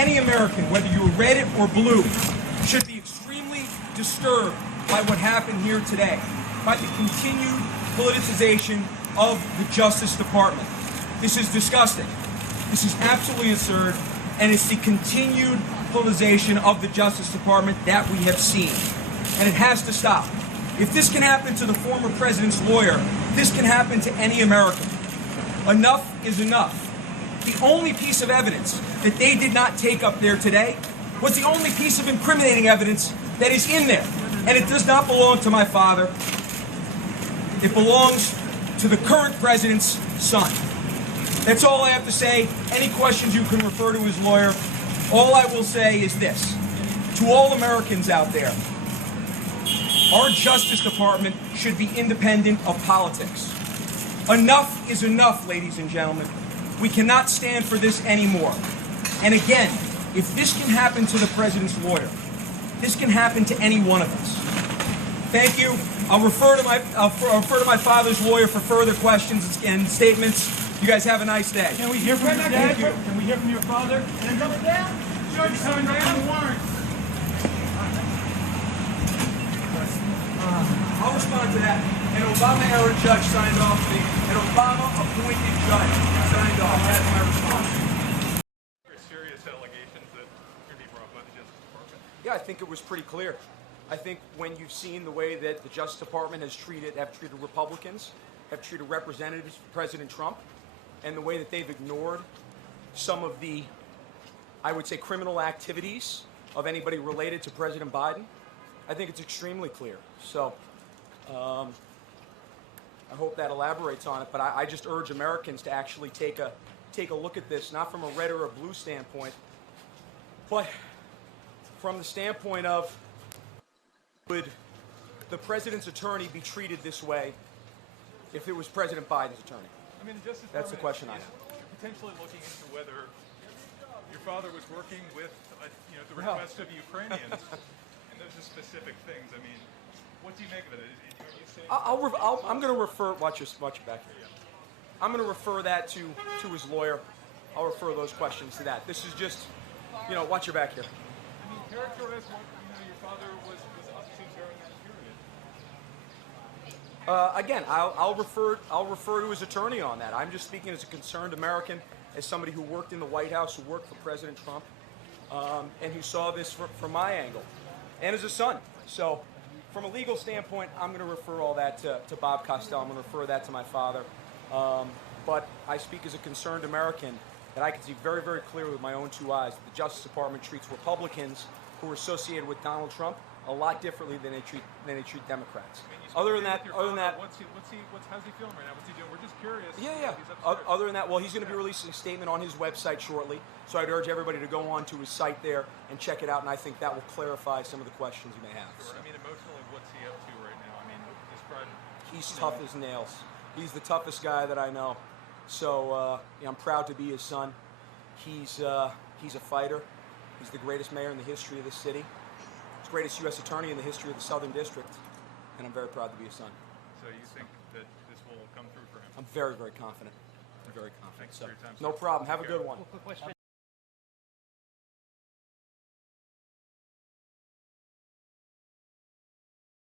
any American, whether you are red or blue, should be extremely disturbed by what happened here today, by the continued politicization of the Justice Department. This is disgusting. This is absolutely absurd, and it's the continued politicization of the Justice Department that we have seen. And it has to stop. If this can happen to the former president's lawyer, this can happen to any American. Enough is enough. The only piece of evidence that they did not take up there today was the only piece of incriminating evidence that is in there. And it does not belong to my father. It belongs to the current president's son. That's all I have to say. Any questions, you can refer to his lawyer. All I will say is this. To all Americans out there, our Justice Department should be independent of politics. Enough is enough, ladies and gentlemen. We cannot stand for this anymore. And again, if this can happen to the president's lawyer, this can happen to any one of us. Thank you. I'll refer to my father's lawyer for further questions and statements. You guys have a nice day. Can we hear from your dad? Can we hear from your father? And coming down? Judge coming down the warrant. I'll respond to that. An Obama-era judge signed off. An Obama-appointed judge signed off. That's my response. Very serious allegations that could be brought by the Justice Department. Yeah, I think it was pretty clear. I think when you've seen the way that the Justice Department have treated Republicans, have treated representatives of President Trump, and the way that they've ignored some of the, I would say, criminal activities of anybody related to President Biden, I think it's extremely clear. So I hope that elaborates on it. But I just urge Americans to actually take a look at this, not from a red or a blue standpoint, but from the standpoint of, would the president's attorney be treated this way if it was President Biden's attorney? I mean, the Justice Department That's the question I have. Potentially looking into whether your father was working with, the request of Ukrainians, and those are specific things. I mean, what do you make of it? Are you saying I'm going to refer. Watch your back here. I'm going to refer that to his lawyer. I'll refer those questions to that. This is just, watch your back here. I mean, characterize what your father was up to during that period. Again, I'll refer to his attorney on that. I'm just speaking as a concerned American, as somebody who worked in the White House, who worked for President Trump, and who saw this from my angle, and as a son. So, from a legal standpoint, I'm going to refer all that to Bob Costello. I'm going to refer that to my father. But I speak as a concerned American that I can see very, very clearly with my own two eyes that the Justice Department treats Republicans who are associated with Donald Trump a lot differently than they treat Democrats. Other than that, how's he feeling right now? What's he doing? We're just curious. Yeah. Other than that, well, he's going to be releasing a statement on his website shortly. So I'd urge everybody to go on to his site there and check it out. And I think that will clarify some of the questions you may have. Sure. I mean, emotionally, what's he up to right now? I mean, describe. He's tough as nails. He's the toughest guy that I know. So I'm proud to be his son. He's a fighter. He's the greatest mayor in the history of this city. He's the greatest U.S. attorney in the history of the Southern District. And I'm very proud to be his son. So you think that this will come through for him? I'm very, very confident. I'm very confident. Thanks for your time, sir. No problem. Have a good one.